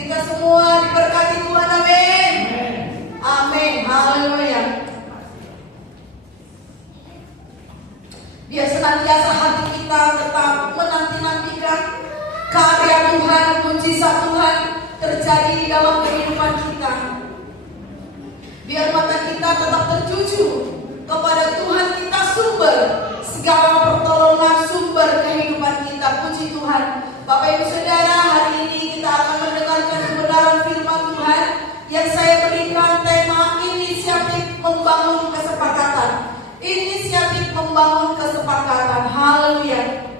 Kita semua diberkati Tuhan, amin. Amin, haleluya. Biar senantiasa hati kita tetap menanti-nantikan karya Tuhan, mujizat Tuhan terjadi di dalam kehidupan kita. Biar mata kita tetap tertuju kepada Tuhan kita, sumber segala pertolongan, sumber kehidupan kita. Puji Tuhan. Bapak Ibu Saudara, hari ini kita akan mendengarkan kebenaran firman Tuhan yang saya berikan tema inisiatif membangun kesepakatan. Inisiatif membangun kesepakatan. Haleluya.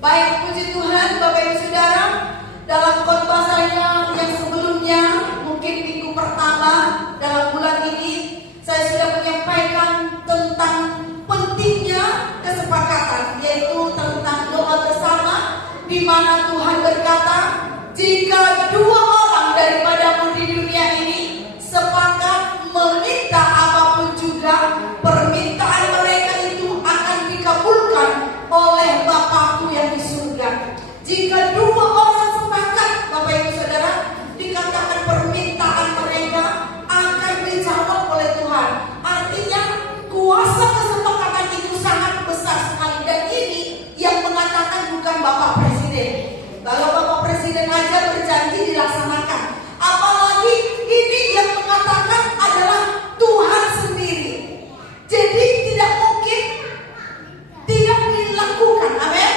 Baik, puji Tuhan Bapak Ibu Saudara, dalam khotbah saya yang sebelumnya, mungkin minggu pertama dalam bulan ini, saya sudah menyampaikan tentang pentingnya kesepakatan, yaitu tentang doa bersama, di mana Tuhan berkata, jika dua orang daripadamu di dunia ini sepakat meminta apapun juga, permintaan mereka itu akan dikabulkan oleh Bapakku yang di surga. Jika dua orang sepakat, Bapak Ibu Saudara, dikatakan permintaan mereka akan dijawab oleh Tuhan. Artinya kuasa kesepakatan itu sangat besar sekali. Dan ini yang mengatakan bukan Bapak Presiden. Kalau Bapak Presiden aja berjanji dilaksanakan, apalagi ini yang mengatakan adalah Tuhan sendiri. Jadi tidak mungkin tidak dilakukan. Amin.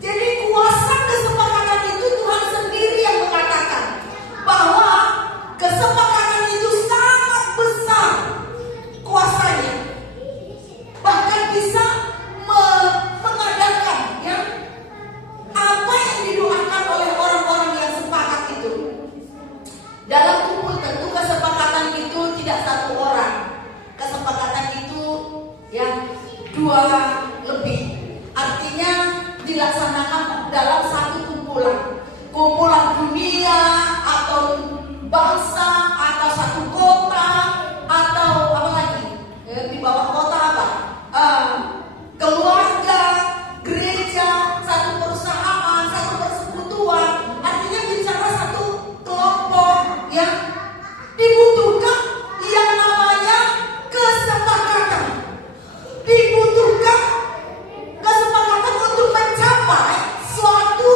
Jadi kuasa kesepakatan itu Tuhan sendiri yang mengatakan bahwa kesepakatan itu sangat besar kuasanya, bahkan bisa mengadakan ya apa yang didoakan oleh orang-orang yang sepakat itu. Dalam kumpul tentu kesepakatan itu tidak satu orang, kesepakatan itu yang dua lebih. Artinya dilaksanakan dalam satu kumpulan dunia atau bangsa atau satu kota atau apa lagi di bawah kota apa, keluarga, gereja, satu perusahaan, satu persekutuan. Artinya bicara satu kelompok yang dibutuhkan yang namanya kesepakatan. Dibutuhkan kesepakatan untuk mencapai suatu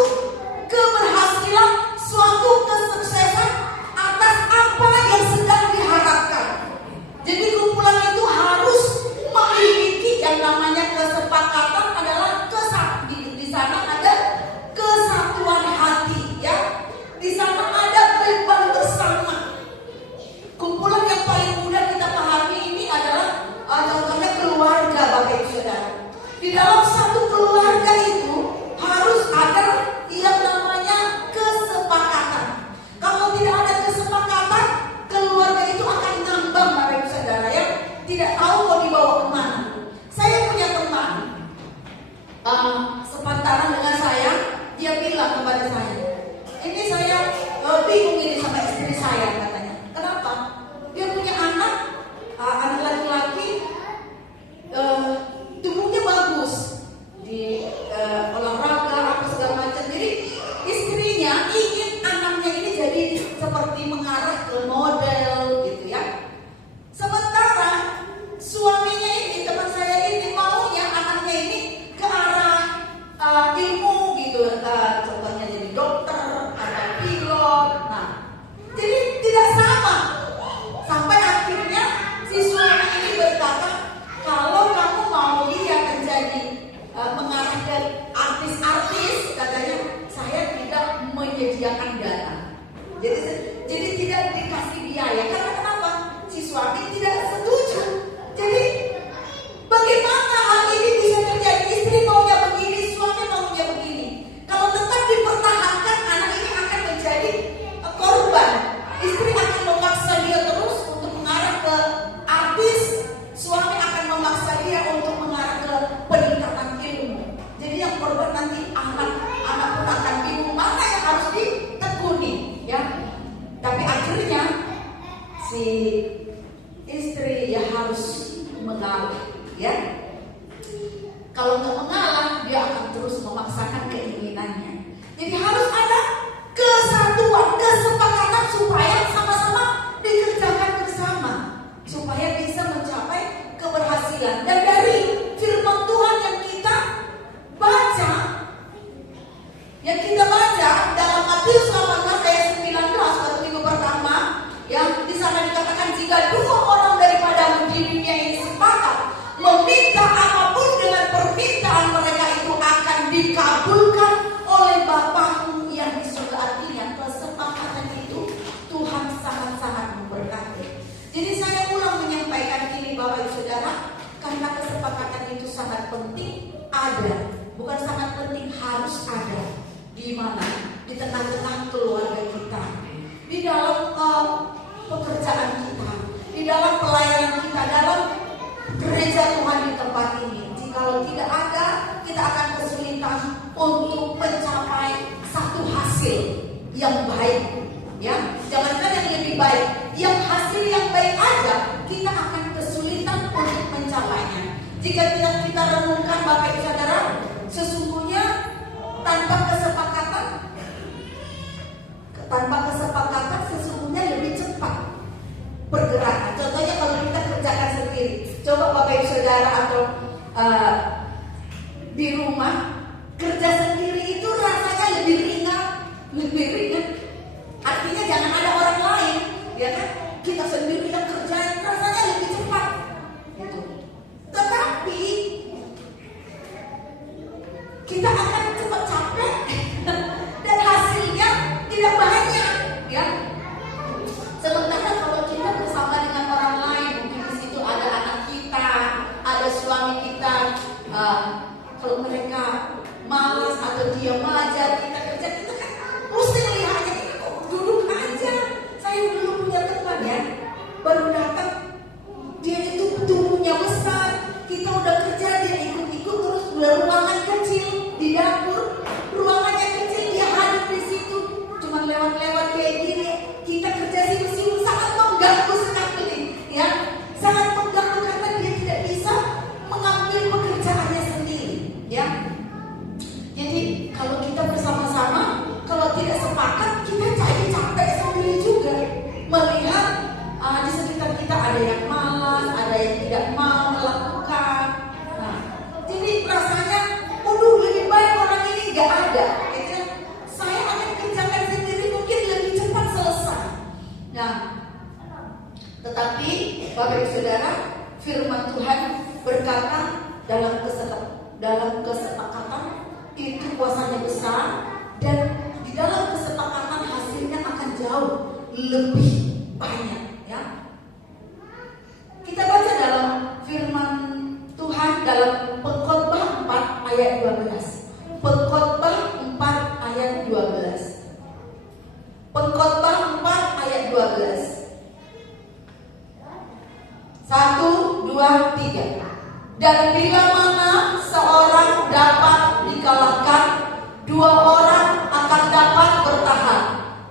keberhasilan, suatu kesuksesan atas apa yang sedang diharapkan. Jadi kumpulan itu harus memiliki yang namanya kesepakatan, adalah di sana ada kesatuan hati ya. Di sana ada beban bersama. Kumpulan yang paling mudah kita pahami ini adalah contohnya keluarga, Bapak Ibu Saudara. Di dalam satu keluarga itu harus ada yang namanya kesepakatan. Kalau tidak ada kesepakatan, keluarga itu akan ngambang, Bapak Ibu Saudara ya. Tidak tahu mau dibawa kemana. Saya punya teman sepantaran dengan saya, dia bilang kepada saya, ini saya bingung ini sama istri saya, katanya. Kenapa? Dia punya anak laki-laki, tubuhnya bagus di olahraga apa segala macam. Jadi istrinya ingin anaknya ini jadi seperti mengarah ke model gitu ya. Sementara suaminya ini, teman saya ini, maunya anaknya ini ke arah ilmu gitu, contohnya jadi dokter atau pilot. Nah, jadi tidak sama. Sampai akhirnya si suami ini berkata, kalau kamu mau dia menjadi mengarah ke artis-artis, katanya, saya tidak menyediakan dana. Jadi tidak dikasih biaya. Karena kenapa? Si suami tidak setuju. Jadi bagaimana hal ini bisa terjadi? Istri maunya begini, suami maunya begini. Kalau tetap dipertahankan, anak ini akan menjadi korban. Istri akan memaksa dia terus untuk mengarah ke artis, suami akan memaksa dia untuk mengarah ke peningkatan ilmu. Jadi yang korban nanti anak pun akan bingung mana yang harus ditekuni ya. Tapi akhirnya si istri harus ada di mana? Di tengah-tengah keluarga kita, di dalam pekerjaan kita, di dalam pelayanan kita, dalam gereja Tuhan di tempat ini. Jikalau tidak ada, kita akan kesulitan untuk mencapai satu hasil yang baik. Ya, jangankan yang lebih baik, yang hasil yang baik aja kita akan kesulitan untuk mencapainya. Jika kita renungkan Bapak Ibu Saudara, sesungguhnya tanpa kesepakatan sesungguhnya lebih cepat pergerakan. Contohnya kalau kita kerjakan sendiri, coba Bapak Ibu Saudara atau di rumah kerja sendiri itu rasanya lebih ringan. Artinya jangan ada orang lain, ya kan? Kita sendiri yang kerjain rasanya lebih cepat. Gitu. Tetapi kita akan cepat capek dan hasilnya tidak banyak, ya. Sementara kalau kita bersama dengan orang lain, mungkin di situ ada anak kita, ada suami kita, kalau mereka malas atau diam aja, kita kerja, kita kan pusing lihatnya, kita kok duduk aja. Saya belum punya teman ya, baru datang, dia itu tubuhnya besar, kita udah kerja, dia ikut-ikut terus, ruangan kecil di dapur, ruangannya kecil, dia hadir di situ, cuma lewat-lewat kayak gini, kita kerja sibuk-sibuk, sangat mengganggu sekali, ya, sangat mengganggu karena dia tidak bisa mengambil pekerjaannya sendiri, ya. Jadi kalau kita bersama-sama, kalau tidak sepakat, kita jadi capek sendiri juga. Melihat di sekitar kita ada yang malas, ada yang tidak mau melakukan. Nah, jadi rasanya, lebih baik orang ini nggak ada. Gitu. Saya akan kerjakan sendiri, mungkin lebih cepat selesai. Nah, tetapi Bapak Ibu Saudara, firman Tuhan berkata dalam kesepakatan itu kuasanya besar, dan di dalam kesepakatan hasilnya akan jauh lebih banyak, ya. Kita baca dalam firman Tuhan dalam Pengkhotbah 4 ayat 12. Pengkhotbah 4 ayat 12. Pengkhotbah 4 ayat 12. 1, 2, 3. Dan bila mana seorang dapat dikalahkan, dua orang akan dapat bertahan.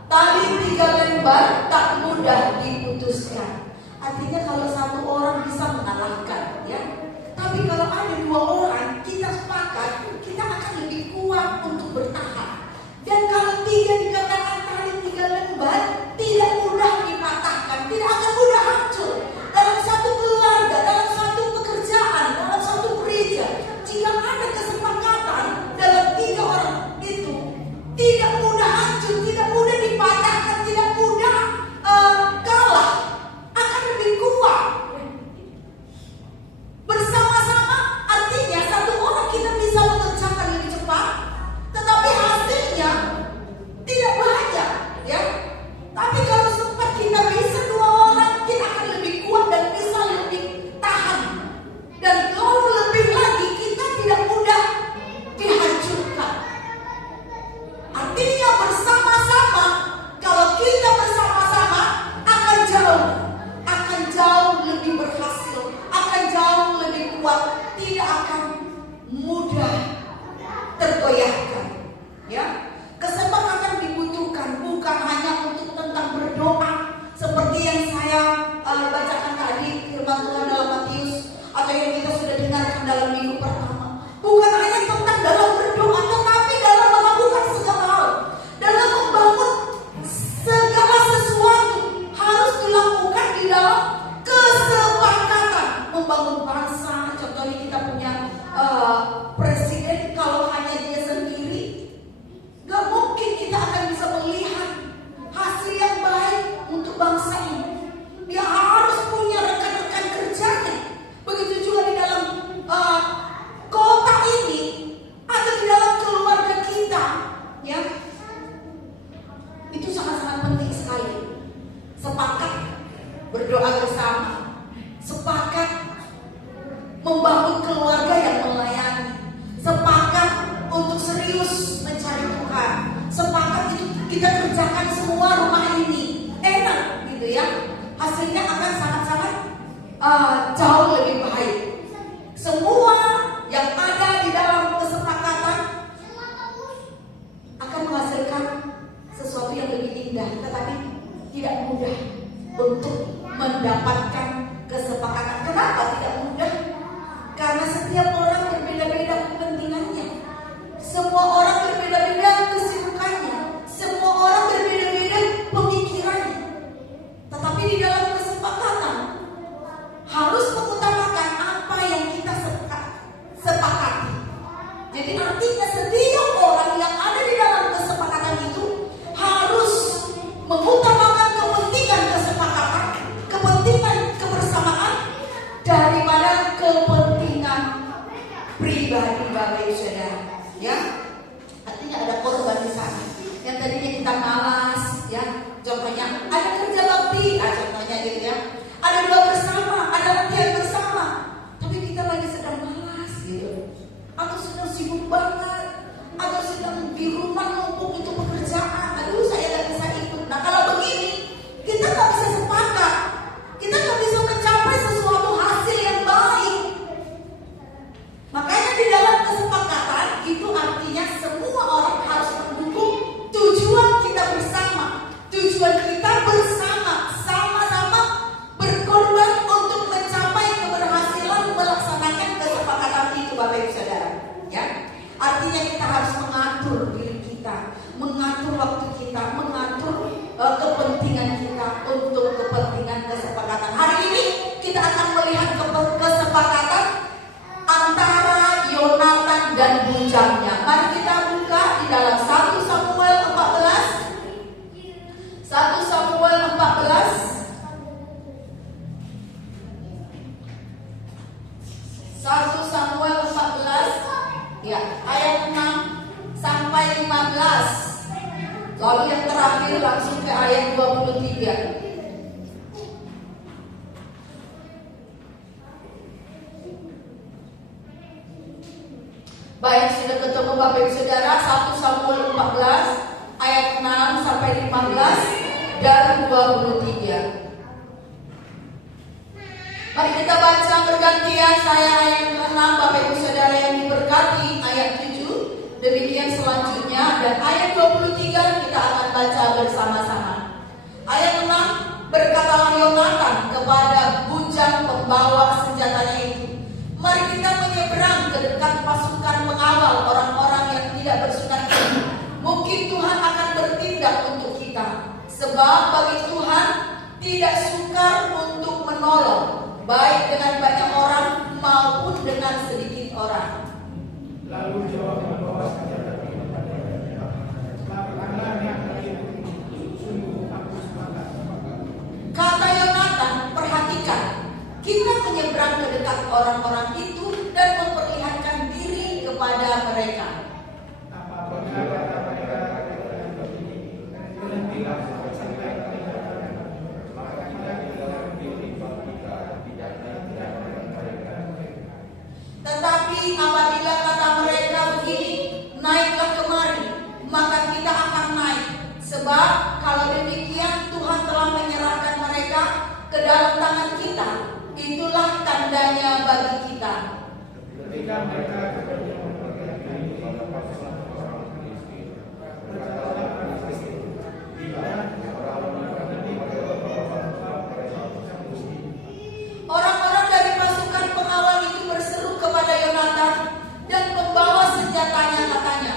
Tali 3 lembar tak mudah diputuskan. Artinya kalau satu orang bisa mengalahkan, ya. Tapi kalau ada dua orang, kita sepakat, kita akan lebih kuat untuk bertahan. Dan kalau 3 dikatakan tali 3 lembar, tidak mudah dipatahkan, tidak akan mudah hancur. Dalam satu keluarga, dalam satu pekerjaan, dalam satu gereja, jika ada kesepakatan dalam 3 orang itu, tidak mudah hancur, tidak mudah dipatahkan, tidak mudah kalah, akan lebih kuat. Bersama-sama artinya satu orang kita bisa mengerjakan lebih cepat, tetapi hasilnya tidak banyak, ya. Tapi kalau sempat kita bisa 2 orang, kita akan lebih kuat dan bisa lebih tahan. Dan lalu lebih lagi, kita tidak mudah dihancurkan. Artinya bersama-sama, kalau kita bersama-sama akan jauh lebih berhasil, akan jauh lebih kuat, tidak akan mudah tergoyahkan, ya. Kesepakatan dibutuhkan bukan hanya untuk tentang berdoa seperti yang saya bacakan tadi firman Tuhan dalam Matius, atau yang kita sudah dengarkan dalam minggu pertama. Bukan hanya tentang dalam berdoa, tetapi dalam melakukan segala hal, dalam membangun segala sesuatu harus dilakukan di dalam kesepakatan. Membangun bangsa, contohnya kita punya presiden, kalau hanya dia sendiri, gak mungkin kita akan bisa melihat hasil yang baik untuk bangsa ini. Dia harus punya rekan-rekan kerjanya. Begitu juga di dalam kota ini, atau di dalam keluarga kita, ya. Itu sangat-sangat penting sekali. Sepakat berdoa bersama, sepakat membangun keluarga yang melayani, sepakat untuk serius bersihkan semua rumah ini. Enak gitu ya. Hasilnya akan sangat-sangat jauh lebih baik. Semua yang ada di dalam kesepakatan akan menghasilkan sesuatu yang lebih indah, tetapi tidak mudah untuk mendapatkan kesepakatan. Kenapa tidak mudah? Karena setiap orang berbeda-beda kepentingannya. Semua orang berbeda-beda kesibukannya. Semua orang berbeda-beda pemikirannya. Tetapi di dalam kesepakatan harus mengutamakan apa yang kita sepakati. Jadi artinya setiap orang yang ada di dalam kesepakatan itu harus mengutamakan kepentingan kesepakatan, kepentingan kebersamaan daripada kepentingan pribadi Bapak Ibu Saudara. Ya, artinya ada korban di sana. Yang tadinya kita malas, ya, contohnya ada kerja bakti, contohnya gitu ya. Ada doa bersama, ada latihan bersama, tapi kita lagi sedang malas gitu, atau sedang sibuk banget, atau sedang di rumah numpuk itu pekerjaan. Aduh, saya gak bisa ikut. Nah, kalau begini kita gak bisa sepakat, kita gak bisa mencapai sesuatu hasil yang baik. Makanya di dalam kesepakatan itu artinya semua orang harus mendukung tujuan kita bersama. Tujuan kita bersama, sama-sama berkorban untuk mencapai keberhasilan melaksanakan kesepakatan itu, Bapak Ibu Saudara. Ya, artinya kita harus mengatur diri kita, mengatur waktu kita, mengatur kepentingan kita untuk kepentingan kesepakatan. Hari ini kita akan melihat kesepakatan antara Yonatan dan bujangnya. Mari kita buka di dalam 1 Samuel 14. 1 Samuel 14 1 Samuel 14 ya, ayat 6 sampai 15. Lalu yang terakhir langsung ke ayat 23. Baik, sudah ketemu Bapak Ibu Saudara, 1 Samuel 14 ayat 6 sampai 15 dan 23. Mari kita baca bergantian, saya ayat 6, Bapak Ibu Saudara yang diberkati ayat 7. Demikian selanjutnya, dan ayat 23 kita akan baca bersama-sama. Ayat 6, berkatalah Yonatan kepada bujang pembawa senjatanya itu, mari kita menyeberang ke dekat pasukan mengawal orang-orang yang tidak bersuka-cita. Mungkin Tuhan akan bertindak untuk kita, sebab bagi Tuhan tidak sukar untuk menolong, baik dengan banyak orang maupun dengan sedikit orang. Lalu jawab membawa senjata kepadanya, lakukanlah yang sungguh aku sepakat. Kata Yonatan, perhatikan, kita menyeberang ke dekat orang-orang itu dan memperlihatkan diri kepada mereka. Apabila kata mereka begini, berhentilah sampai maka kita dalam diri kita tidak mereka. Tetapi apabila kata mereka begini, naiklah kemari, maka kita akan naik. Sebab kalau demikian Tuhan telah menyerahkan mereka ke dalam tangan kita. Itulah tandanya bagi kita. Ketika mereka bekerja memperlihatkan pada pasukan orang Filistin, berkatalah Filistin, orang-orang dari pasukan pengawal itu berseru kepada Yonatan dan pembawa senjatanya, katanya,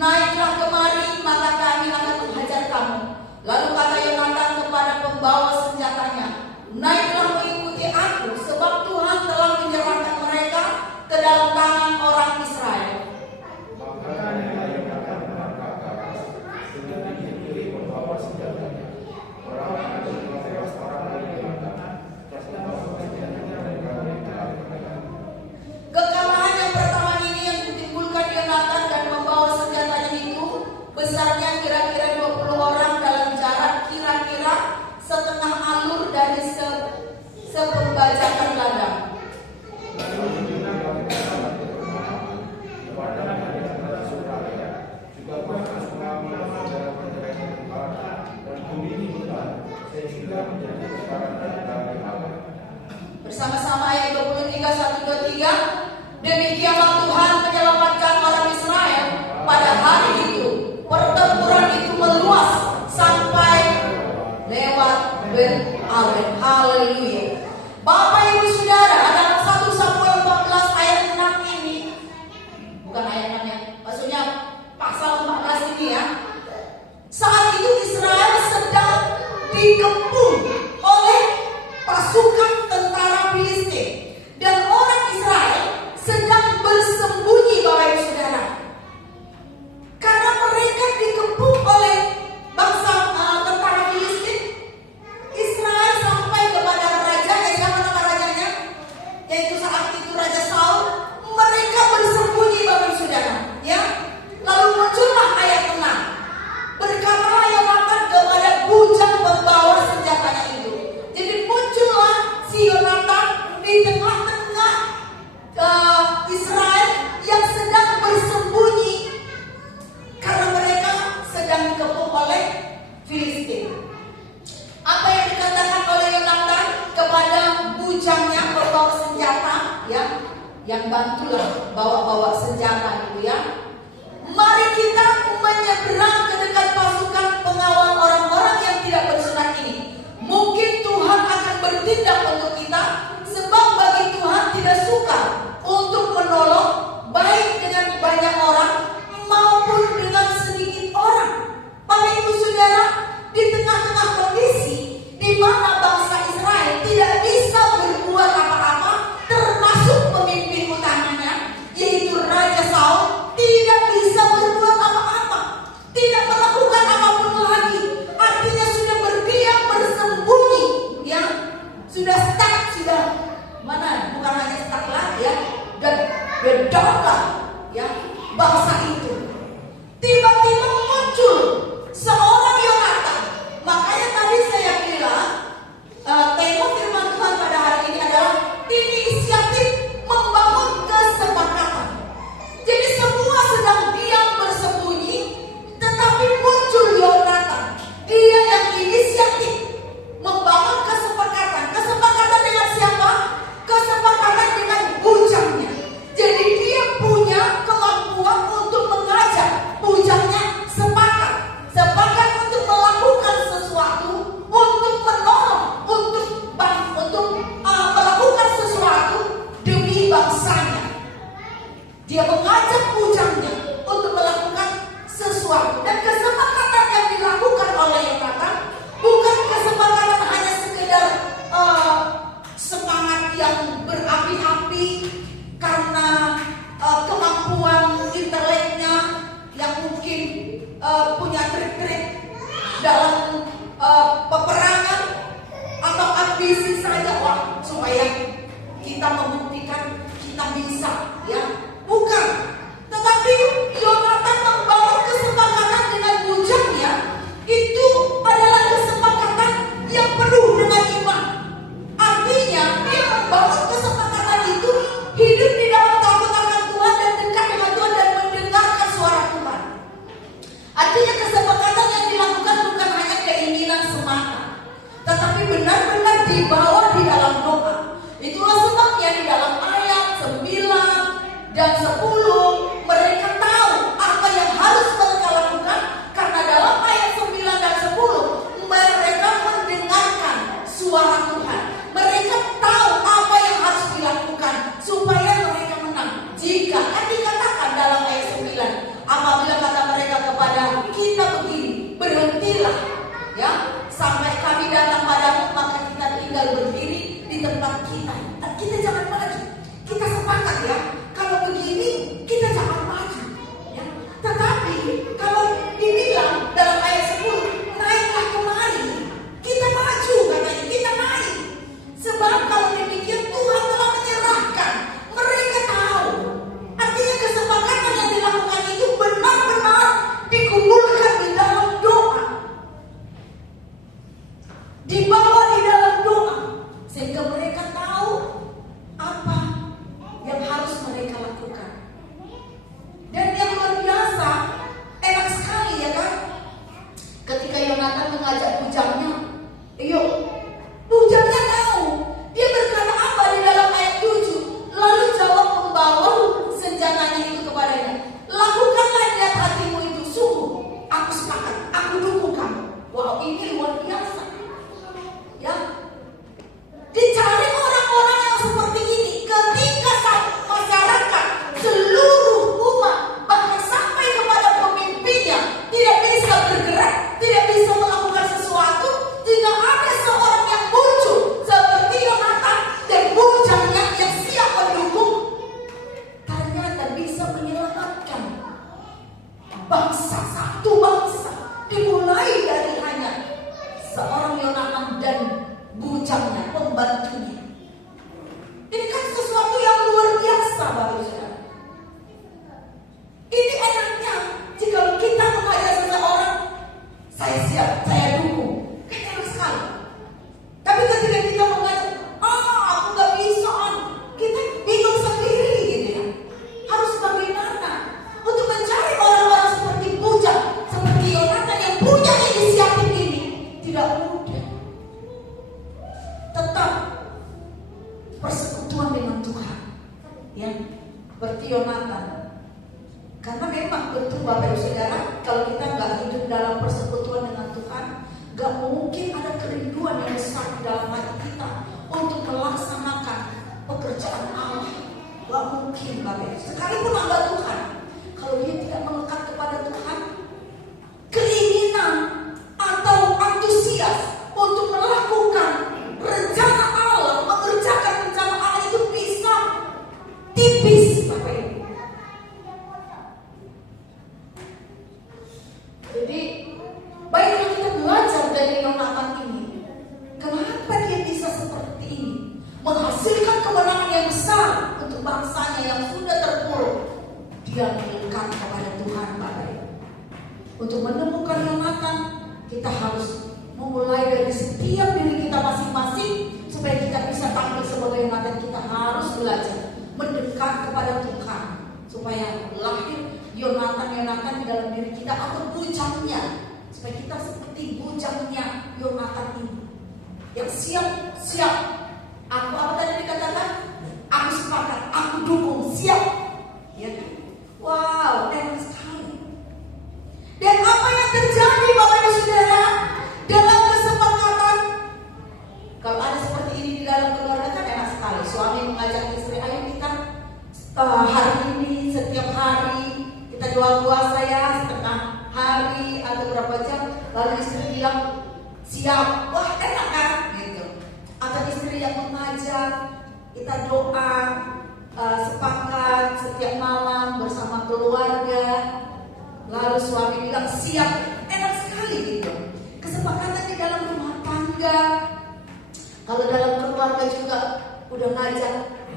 naiklah kemari, maka kami akan menghajar kamu. Lalu kata Yonatan kepada pembawa senjatanya, naiklah mengikuti aku, sebab Tuhan telah menyerahkan mereka ke dalam tangan orang Israel. Kekalahan yang pertama ini yang ditimbulkan Yonatan dan membawa senjatanya itu besarnya kira-kira 20 orang dalam jarak kira-kira setengah alur dari sepembajakan ladang. sehingga menjadi kebenaran dari Allah. Bersama-sama ayat 23, 1, 2, 3. Demikianlah Tuhan menyelamatkan orang Israel pada hari itu. Pertempuran itu meluas sampai lewat Bet-awen. Haleluya. Bapak Ibu Saudara, dalam 1 Samuel 14 ayat 6 ini, bukan ayat 6 ya, maksudnya pasal 14 ini ya. Saat itu Israel sedang dikepung oleh pasukan tentara Filistin, dan orang Israel sedang bersembunyi, Bapak Ibu Saudara, karena mereka dikepung oleh bangsa tentara Filistin. Israel sampai kepada rajanya, siapa nama rajanya? Yaitu saat itu Raja Saul. Mereka bersembunyi, Bapak Ibu Saudara, ya. Lalu muncullah ayat 6. Berkatalah Yonatan kepada bujang pembawa senjatanya itu. Jadi muncullah si Yonatan di tengah-tengah Israel yang sedang bersembunyi karena mereka sedang dikepung oleh Filistin. Apa yang dikatakan oleh Yonatan kepada bujangnya pembawa senjata, ya, yang bantulah bawa senjata itu ya. Mari kita menyeberang ke dekat pasukan pengawal orang-orang yang tidak bersunat ini. Mungkin Tuhan akan bertindak untuk kita, sebab bagi Tuhan tidak suka untuk menolong baik dengan banyak orang maupun dengan sedikit orang. Bapak Ibu Saudara, di tengah-tengah kondisi di mana bangsa Israel tidak bisa berbuat apa-apa, termasuk pemimpin utamanya yaitu Raja Saul tidak bisa berbuat apa-apa, tidak melakukan apapun lagi. Artinya sudah berdiam, bersembunyi, ya, sudah stuck, sudah mana, bukan hanya stuck lah, ya, dan berdaulat, ya, bangsa itu. Tiba-tiba muncul seorang Yonatan. Makanya tadi saya bilang tema firman Tuhan pada hari ini adalah inisiatif membangun kesepakatan. Jadi semua sedang diam bersembunyi, tetapi muncul Yonatan. Dia yang inisiatif membangun kesepakatan. Kesepakatan dengan siapa? Kesepakatan dengan bujangnya. Jadi dia punya kemampuan untuk mengajak bujangnya sepakat. Sepakat untuk melakukan sesuatu, untuk menolong, untuk melakukan sesuatu demi bangsanya. Dia mengajak bujangnya untuk melakukan sesuatu. Dan kesepakatan yang dilakukan oleh Yonatan bukan kesepakatan hanya sekedar semangat yang berapi-api karena kemampuan inteleknya yang mungkin punya trik-trik dalam peperangan atau ambisi saja, wah, supaya kita membuktikan kita bisa, ya. Bukan. Tetapi Yonatan membangun kesepakatan dengan bujangnya. Itu adalah kesepakatan yang penuh dengan iman. Artinya dia membangun kesepakatan itu hidup di dalam takut akan Tuhan dan dekat dengan Tuhan dan mendengarkan suara Tuhan. Artinya kesepakatan yang dilakukan bukan hanya keinginan semata, tetapi benar-benar dibawa di dalam doa. Itulah sebabnya di dalam ayat 9 dan 10 mereka tahu apa yang harus mereka lakukan, karena dalam ayat 9 dan 10 mereka mendengarkan suara Tuhan. Mereka tahu apa yang harus dilakukan supaya mereka menang. Jika dikatakan dalam ayat 9, apabila kata mereka kepada kita begini, berhentilah, ya, sampai kami datang padamu, maka kita tinggal berdiri di tempat kita. Dan kita jangan maju. Kita sepakat, ya, kalau begini kita jangan maju, ya. Tetapi kalau dibilang dalam ayat 10, naiklah kemari, kita maju, katanya, kita naik. Sebab kalau demikian Tuhan telah menyerahkan. Mereka tahu. Artinya kesepakatan yang dilakukan itu benar-benar dikumpulkan di dalam doa, dibawa di dalam doa, sehingga mereka tahu apa yang harus mereka lakukan. Dan yang luar biasa, enak sekali, ya kan? Ketika Yonatan mengajak bujangnya, yuk luar biasa. Ya, dicari orang-orang yang seperti ini ketika masyarakat, seluruh umat, bahkan sampai kepada pemimpinnya tidak bisa bergerak, tidak bisa melakukan sesuatu, tidak ada seorang yang muncul seperti Yonatan dan bujangnya yang siap mendukung, ternyata bisa menyelamatkan bangsa, satu bangsa, dimulai dari hanya seorang Yonatan dan bujangnya, pembantunya. Ini kan sesuatu yang luar biasa, Bapak Ibu Saudara. Ini enaknya jika kita mengajak seseorang, saya siap, saya dukung, kan enak sekali. Tapi ketika kita mengajak, aku gak bisa, kita bingung sendiri gitu ya. Harus bagaimana untuk mencari orang-orang seperti bujang, seperti Yonatan yang punya inisiatif ini, tidak mudah. Tetap persekutuan dengan Tuhan, ya, seperti Yonatan. Karena memang betul Bapak Ibu Saudara, kalau kita nggak hidup dalam persekutuan dengan Tuhan, nggak mungkin ada kerinduan yang besar di dalam hati kita untuk melaksanakan pekerjaan Allah. Nggak mungkin Bapak Ibu. Sekalipun hamba Tuhan, kalau dia tidak melekat kepada Tuhan, keinginan atau antusias untuk melakukan rencana Allah, mengerjakan rencana Allah itu bisa tipis, Bapak Ibu. Jadi baiklah kita belajar dari Yonatan ini. Kenapa dia bisa seperti ini, menghasilkan kemenangan yang besar untuk bangsanya yang sudah terpuruk. Dia melekat kepada Tuhan, Bapak Ibu. Untuk menemukan Yonatan, kita harus memulai dari setiap diri kita masing-masing. Supaya kita bisa tampil sebagai Yonatan, kita harus belajar mendekat kepada Tuhan, supaya lahir Yonatan di dalam diri kita, atau bujangnya, supaya kita seperti bujangnya Yonatan ini yang siap. Aku apa tadi dikatakan? Aku sepakat, aku dukung, siap. Ya kan? Wow, enak sekali. Dan apa yang terjadi Bapak Ibu Saudara dalam kesepakatan? Kalau ada seperti ini di dalam keluarga kan enak sekali. Suami mengajak istri, ayo kita hari ini, setiap hari kita jual puasa ya, setengah hari atau berapa jam. Lalu istri bilang siap, wah enak kan gitu. Atau istri yang mengajak, kita doa sepakat setiap malam bersama keluarga. Lalu suami bilang siap, enak sekali gitu. Kesepakatan di dalam rumah tangga. Kalau dalam keluarga juga udah ngajak,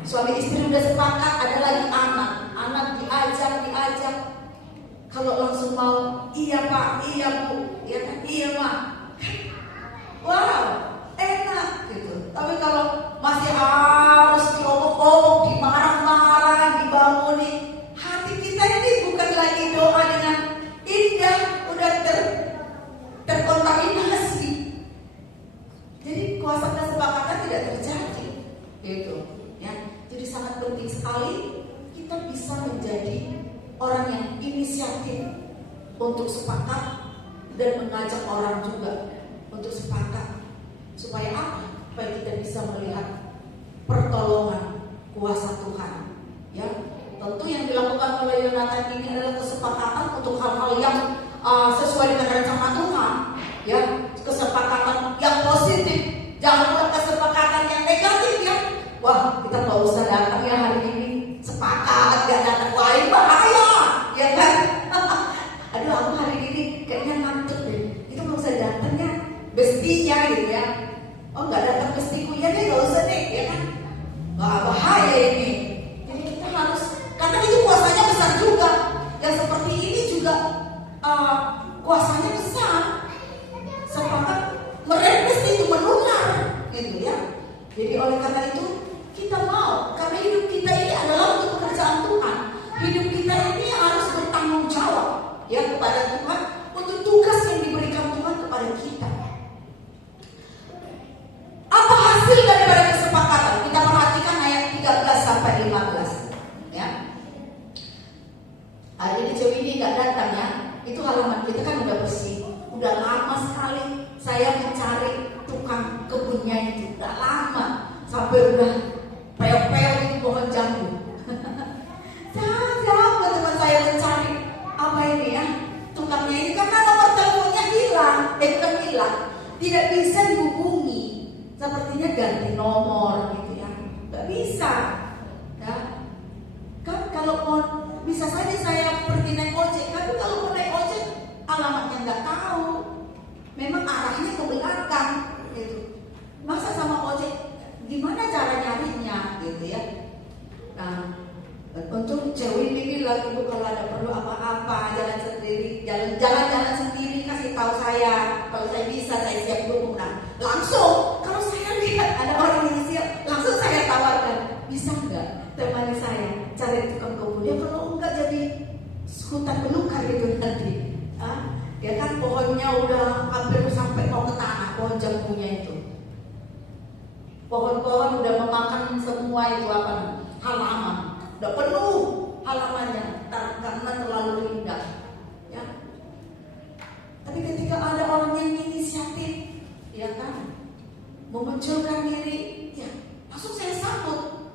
suami istri udah sepakat, ada lagi anak diajak. Kalau langsung mau, iya Pak, iya Bu, ya kan, iya Mak. Wow, enak gitu. Tapi kalau masih harus diomong-omong, dimarah-marah, dibangunin, hati kita ini bukan lagi doa dengan indah, udah terkontaminasi. Jadi kuasa kesepakatan tidak terjadi, gitu. Ya, jadi sangat penting sekali kita bisa menjadi orang yang inisiatif untuk sepakat dan mengajak orang juga untuk sepakat. Supaya apa? Supaya kita bisa melihat pertolongan kuasa Tuhan. Ya, tentu yang dilakukan oleh Yonatan ini adalah kesepakatan untuk hal-hal yang sesuai dengan rencana Tuhan. Ya, kesepakatan yang positif. Jangan buat kesepakatan yang negatif ya. Wah, kita nggak usah datang ya hari ini. Sepakat gak datang, wah ini bahaya, ya kan? Aduh, aku hari ini kayaknya ngantuk deh. Itu nggak usah datang ya, bestinya gitu ya. Oh nggak datang bestiku, ya deh nggak usah deh, ya kan? Wah bahaya ini. Jadi kita harus, karena itu kuasanya besar juga. Yang seperti ini juga kuasanya besar. Sepakat merembes itu menular, gitu ya. Jadi oleh karena itu kita mau, karena hidup kita ini adalah untuk pekerjaan Tuhan. Hidup kita ini harus bertanggung jawab ya kepada Tuhan untuk tugas yang diberikan Tuhan kepada kita. Apa hasil daripada kesepakatan? Kita perhatikan ayat 13 sampai 15 ya. Hari ini Cewi ini gak datang ya. Itu halaman kita kan udah bersih, udah lama sekali saya saya mencari tukang kebunnya itu udah lama, sampai udah peok-peok itu pohon jambu. Jauh teman saya mencari apa ini ya tukangnya ini, karena nomor teleponnya hilang, bukan hilang, tidak bisa dihubungi. Sepertinya ganti nomor gitu ya, nggak bisa. Ya. Kan kalau mau bisa saja saya pergi naik ojek, tapi kalau mau naik ojek alamatnya nggak tahu, memang arahnya ke belakang gitu. Masa sama ojek gimana cara nyarinya gitu ya. Nah, untuk cewek ini bilang, ibu kalau ada perlu apa-apa jalan sendiri, jalan-jalan sendiri, kasih tahu saya. Kalau saya bisa, saya siap dukung. Nah, langsung kalau saya lihat ada orang yang siap, langsung saya tawarkan, bisa nggak temani saya cari tukang kebun? Ya kalau enggak jadi hutan belukar gitu nanti. Ya kan pohonnya udah hampir sampai mau ke tanah, pohon jambunya itu. Pohon-pohon udah memakan semua itu halaman. Udah penuh halamannya karena terlalu indah. Ya. Tapi ketika ada orang yang inisiatif, ya kan, memunculkan diri, ya langsung saya sambut,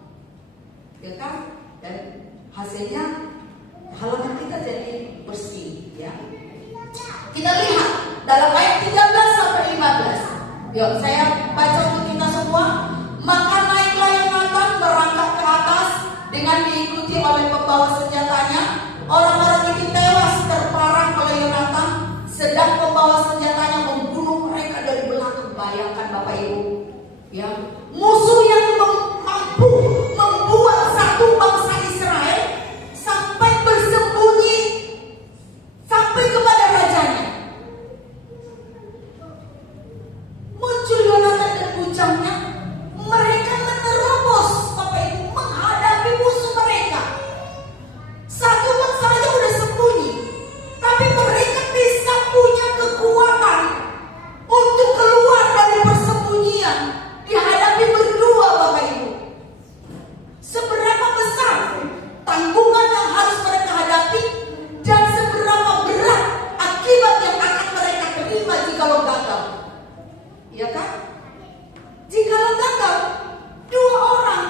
ya kan, dan hasilnya halaman kita jadi bersih, ya. Kita lihat dalam ayat 13 sampai 15. Yuk saya baca untuk kita semua. Maka naiklah Yonatan merangkak ke atas dengan diikuti oleh pembawa senjatanya. Orang-orang itu tewas terparang oleh Yonatan, sedang pembawa senjatanya membunuh mereka dari belakang. Bayangkan Bapak Ibu, ya, musuh yang mampu membuat satu bangsa Israel sampai bersembunyi sampai kepada rajanya. Muncul Yonatan dan bujangnya, mereka menerobos Bapak Ibu menghadapi musuh mereka. Satu bangsa aja udah sembunyi, tapi mereka bisa punya kekuatan untuk keluar dari persembunyian dihadapi berdua Bapak Ibu. Seberapa besar tanggungan yang harus mereka hadapi dan seberapa berat akibat yang akan mereka terima jikalau gagal. Ya kan? Jikalau gagal, dua orang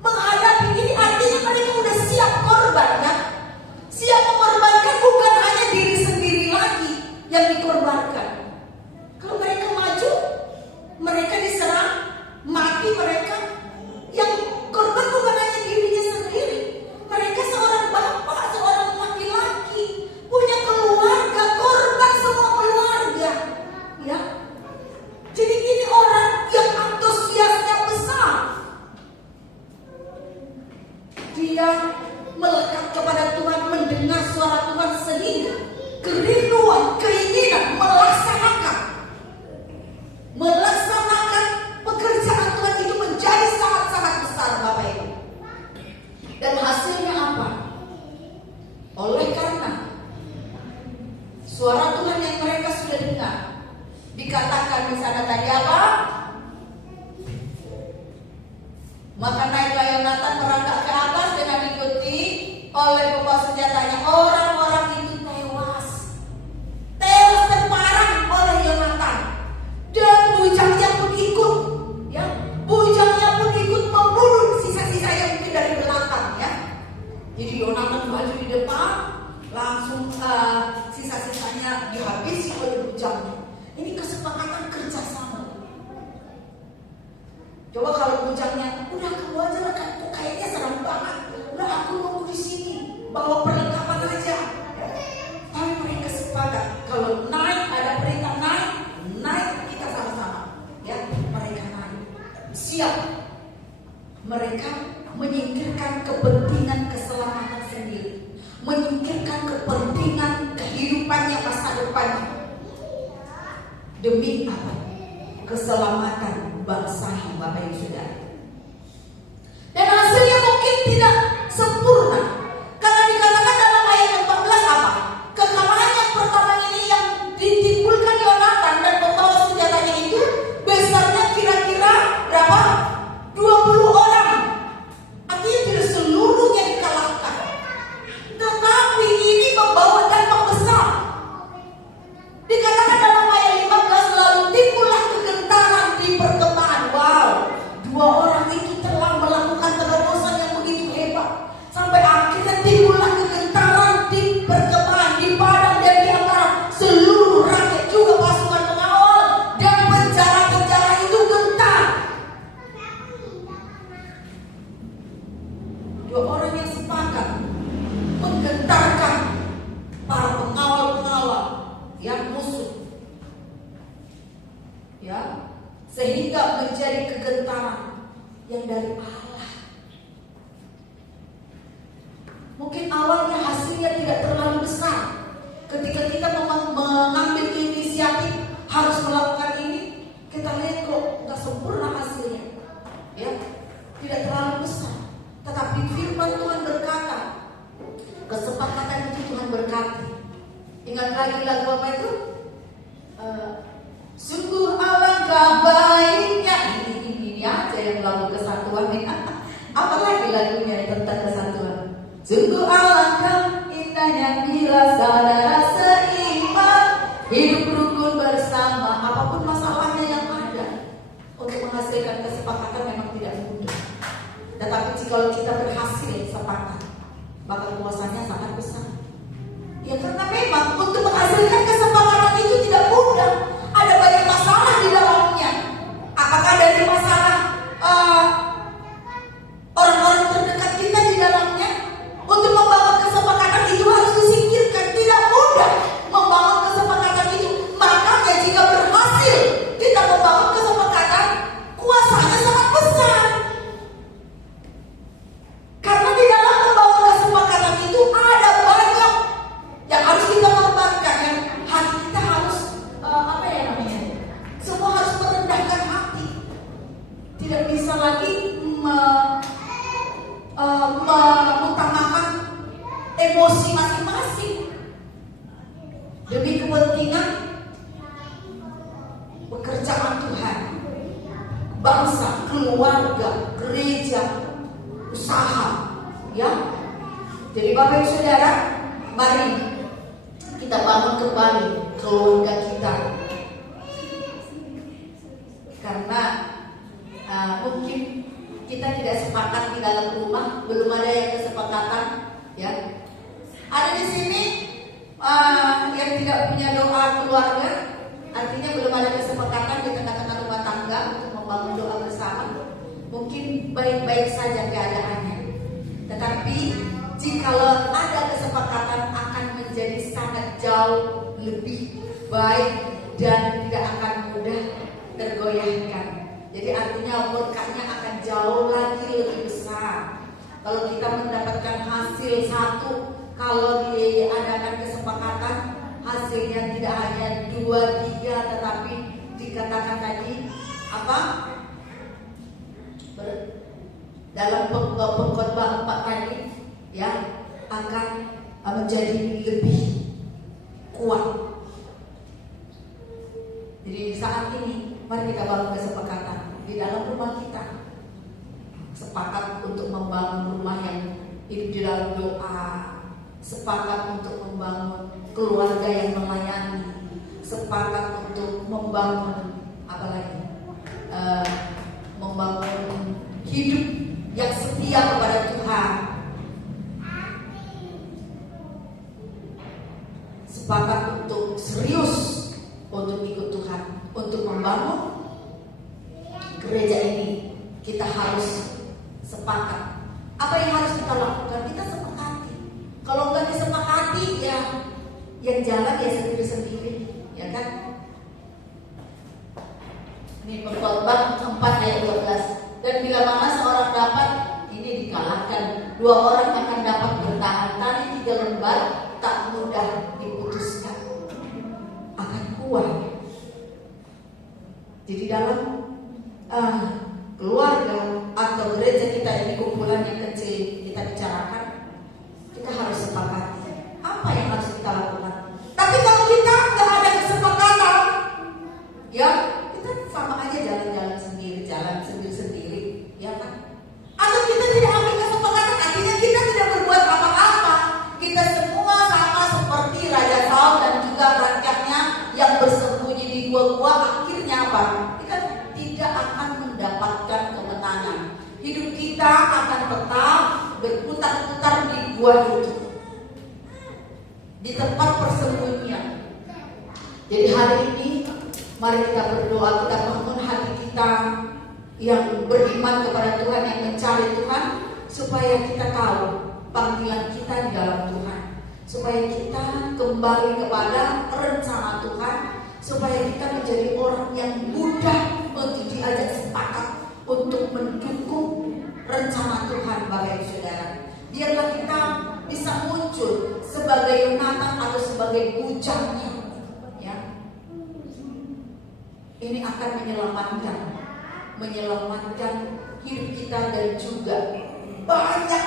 menghadapi ini artinya mereka udah siap korban kan? Siap mengorbankan, bukan hanya diri sendiri lagi yang dikorbankan. Kalau mereka maju, mereka diserang, mati mereka. Yang korban bukan hanya dirinya sendiri. Mereka seorang bapak, seorang laki-laki, punya keluarga, korban semua keluarga. Ya. Jadi ini orang yang antusiasnya besar. Dia melekat kepada Tuhan, mendengar suara Tuhan sehingga kerinduan, keinginan melaksanakan pekerjaan Tuhan itu menjadi sangat-sangat besar Bapak Ibu. Dan hasilnya apa? Oleh karena suara Tuhan yang mereka sudah dengar, dikatakan di sana tadi apa? Maka naiklah Yonatan merangkak ke atas dengan diikuti oleh pembawa senjatanya. Orang-orang itu tewas terparang oleh Yonatan, dan bujangnya pun ikut, ya, bujangnya pun ikut membunuh sisa-sisa yang mungkin dari belakang, ya. Jadi Yonatan maju di depan, langsung sisa-sisanya dihabisi oleh bujangnya. Ini kesepakatan kerjasama. Coba kalau bujangnya, udah kamu aja lah, kayaknya serem banget. Udah aku nunggu di sini, bawa perlengkapan aja. Tapi mereka sepakat kalau naik, ada perintah naik kita sama-sama. Ya, mereka naik, siap. Mereka menyingkirkan kepentingan keselamatan sendiri, menyingkirkan kepentingan kehidupannya masa depannya. Demi apa? Keselamatan bangsa Bapak Ibu Saudara. Dan hasilnya mungkin tidak sempurna, karena dikatakan dalam ayat 14 apa? Kekalahan yang pertama ini yang ditimbulkan Yonatan dan pembawa senjatanya itu besarnya kira-kira berapa? 20 orang. Artinya tidak seluruhnya dikalahkan, tetapi ini membawa dampak besar. Dikatakan dalam ayat 15, lalu ya, sehingga menjadi kegentaran yang dari Allah. Mungkin awalnya hasilnya tidak terlalu besar. Ketika kita mengambil inisiatif harus melakukan ini, kita lihat kok nggak sempurna hasilnya, ya, tidak terlalu besar. Tetapi firman Tuhan berkata, kesepakatan itu Tuhan berkati. Ingat lagi lagu apa itu? Sungguh alangkah baiknya. Ini aja yang lagu kesatuan ini. Apalagi lagunya tentang kesatuan. Sungguh alangkah indahnya bila saudara seiman, hidup rukun bersama. Apapun masalahnya yang ada, untuk menghasilkan kesepakatan memang tidak mudah. Tetapi jika kita berhasil sepakat, maka kuasanya sangat besar. Ya karena memang untuk menghasilkan kesepakatan itu tidak mudah. Ada banyak masalah di dalamnya. Apakah dari masalah orang-orang terdekat kita di dalamnya? Untuk membangun kesepakatan itu harus disingkirkan. Tidak mudah membangun kesepakatan itu. Makanya jika berhasil kita membangun kesepakatan, kuasanya sangat besar. Karena di dalam membangun kesepakatan itu ada banyak yang harus kita korbankan. Yang hati kita harus semua harus merendahkan hati. Tidak bisa lagi mengutamakan emosi masing-masing demi kepentingan pekerjaan Tuhan, bangsa, keluarga, gereja, usaha, ya. Jadi Bapak Ibu Saudara, mari kita bangun kembali keluarga kita. Karena mungkin kita tidak sepakat di dalam rumah, belum ada yang kesepakatan, ya. Ada di sini yang tidak punya doa keluarga, artinya belum ada kesepakatan di tengah-tengah rumah tangga untuk membangun doa bersama. Mungkin baik-baik saja keadaannya, tetapi jikalau ada kesepakatan akan menjadi sangat jauh lebih baik dan tidak akan mudah tergoyahkan. Jadi artinya berkahnya akan jauh lagi lebih besar. Kalau kita mendapatkan hasil satu, kalau diadakan kesepakatan, hasilnya tidak hanya 2, 3, tetapi dikatakan tadi apa? Dalam pengkhotbah 4 tadi, ya, akan menjadi lebih kuat. Jadi saat ini mari kita bangun kesepakatan di dalam rumah kita. Sepakat untuk membangun rumah yang hidup di dalam doa, sepakat untuk membangun keluarga yang melayani, sepakat untuk membangun apa lagi? Membangun hidup yang setia kepada Tuhan. Sepakat untuk serius untuk ikut Tuhan, untuk membangun gereja ini. Kita harus sepakat. Apa yang harus kita lakukan? Kita sepakati. Kalau nggak disepakati, ya yang jalan ya sendiri-sendiri, ya kan? Ini Pengkhotbah 4 ayat 12. Dan bila mana seorang dapat, ini dikalahkan, 2 orang akan dapat bertahan. Tali 3 lembar tak mudah diputuskan, akan kuat. Jadi dalam keluarga atau gereja kita ini, kumpulan yang kecil kita bicarakan, kita harus sepakati apa yang harus kita lakukan. Tapi kalau kita nggak ada kesepakatan, ya kita sama aja jalan-jalan sendiri, ya kan? Atau kita tidak ambil kesepakatan, artinya kita tidak berbuat apa-apa. Kita semua sama seperti Raja Saul dan juga rakyatnya yang bersembunyi di gua-gua. Akhirnya apa? Kita tidak akan mendapatkan kemenangan. Hidup kita akan tetap berputar-putar di gua itu, di tempat persembunyian. Jadi hari ini mari kita berdoa, kita bangun hati kita yang beriman kepada Tuhan, yang mencari Tuhan, supaya kita tahu panggilan kita di dalam Tuhan, supaya kita kembali kepada rencana Tuhan, supaya kita menjadi orang yang mudah untuk diajak sepakat untuk mendukung rencana Tuhan, Bapak Ibu Saudara. Biarlah kita bisa muncul sebagai Yonatan atau sebagai bujangnya, ya. Ini akan menyelamatkan hidup kita dan juga banyak.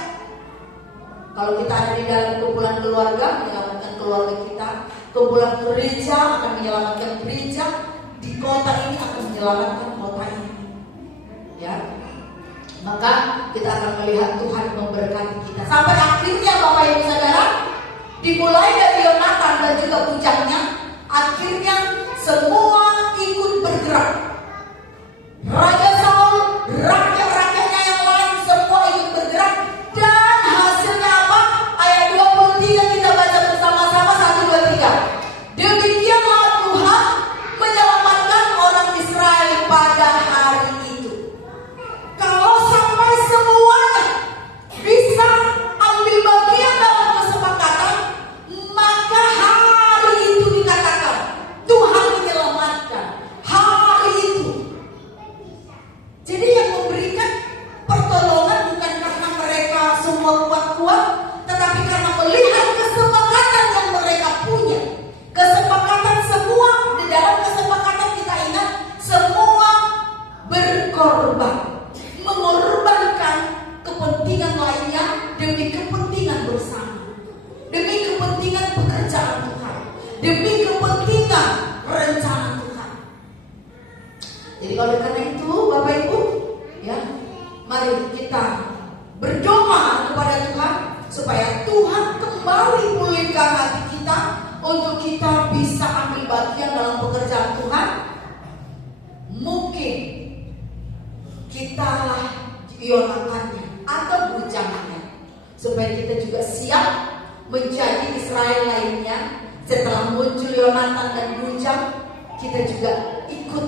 Kalau kita ada di dalam kumpulan keluarga, menyelamatkan keluarga kita. Kumpulan gereja akan menyelamatkan gereja. Di kota ini akan menyelamatkan kota ini, ya. Maka kita akan melihat Tuhan memberkati kita sampai akhirnya, Bapak Ibu Saudara, dimulai dari Yonatan dan juga bujangnya. Akhirnya semua ikut bergerak. Raja Saul, rakyat-rakyatnya yang lain semua ikut bergerak. Dan hasilnya apa? Ayat 23 kita baca bersama-sama, 1, 2, 3. Demikianlah Tuhan menyelamatkan orang Israel pada hari itu. Kalau sampai semuanya bisa ambil bagian dalam kesepakatan, maka hari itu dikatakan Tuhan menyelamatkan. Hari itu. Jadi yang memberikan pertolongan bukan karena mereka semua kuat-kuat, tetapi karena melihat kesepakatan yang mereka punya. Kesepakatan semua, di dalam kesepakatan kita ingat, semua berkorban, mengorbankan kepentingan lainnya demi kepentingan bersama, demi kepentingan pekerjaan Tuhan, demi kepentingan rencana Tuhan. Jadi oleh karena itu, Bapak Ibu, ya, mari kita berdoa kepada Tuhan supaya Tuhan kembali pulihkan hati kita untuk kita bisa ambil bagian dalam pekerjaan Tuhan. Mungkin kita lah Yonatannya atau bujangnya, supaya kita juga siap menjadi Israel lainnya. Setelah muncul Yonatan dan bujang, kita juga ikut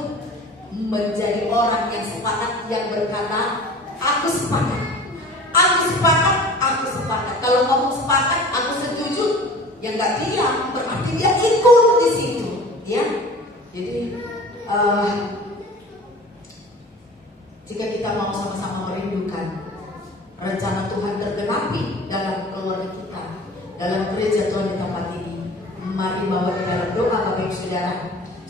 menjadi orang yang sepakat, yang berkata, aku sepakat, aku sepakat, aku sepakat. Kalau ngomong sepakat, aku setuju, ya nggak diam, berarti dia ikut di situ, ya. Jadi jika kita mau sama-sama merindukan rencana Tuhan tergenapi dalam keluarga kita, dalam gereja Tuhan di tempat ini, mari bawa di dalam doa, Bapak Ibu Saudara,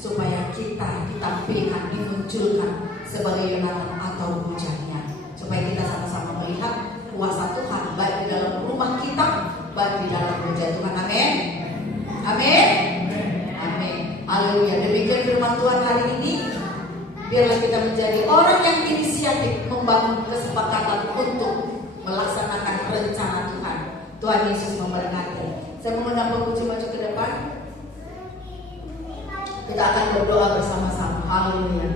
supaya kita ditampilkan, dimunculkan sebagai Yonatan atau bujangnya, supaya kita sama-sama melihat kuasa Tuhan baik di dalam rumah kita, baik di dalam gereja Tuhan. Amin. Amin. Amin. Haleluya. Demikian firman Tuhan hari ini. Biarlah kita menjadi orang yang inisiatif membangun kesepakatan untuk melaksanakan rencana Tuhan. Tuhan Yesus memberkati. Saya mengundang pemuji maju ke depan. Kita akan berdoa bersama-sama. Haleluya.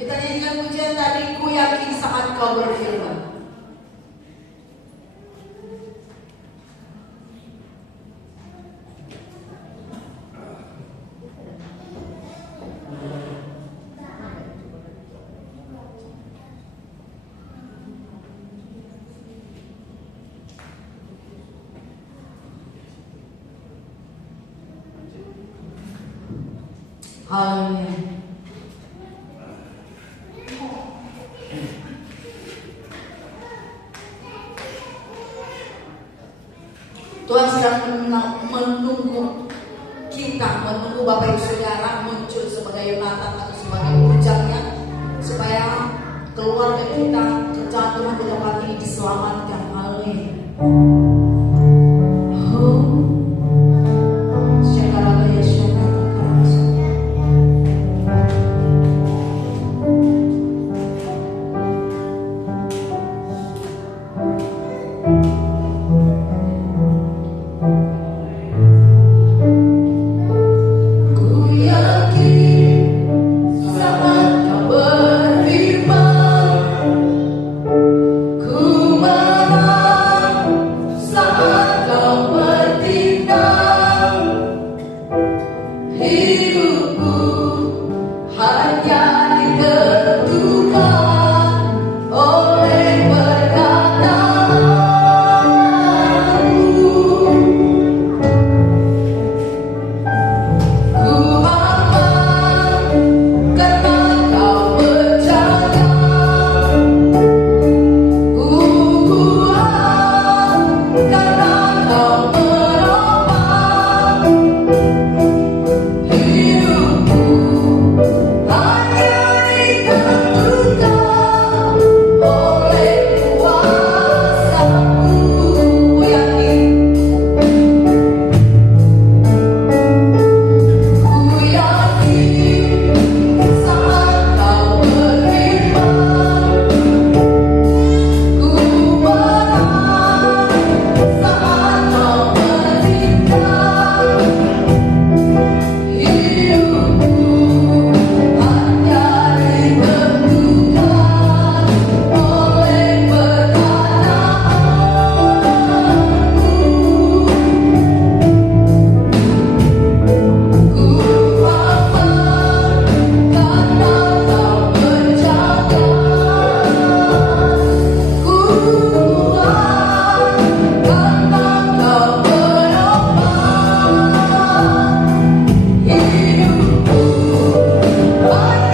Kita nyanyikan pujian tadi, ku yakin saat kau berfirman. Haleluya. Tuhan sedang menunggu kita, menunggu Bapak Ibu Saudara muncul sebagai Yonatan atau sebagai bujangnya, supaya keluarga kita, kerjaan Tuhan di tempat ini diselamatkan. Haleluya. Saat hanya ditentukan oleh perkataanmu. Ku aman karena kau berjaga. Ku kuat karena kau menopang hidupku. Hanya ditentukan oleh kuasa-Mu. Ku yakin saat kau berfirman, ku menang saat kau menindak hidupku. Hanya ditentukan oleh perkataanmu. Ku aman karena kau berjaga. Ku kuat karena kau menopang hidupku. Hanya ditentukan oleh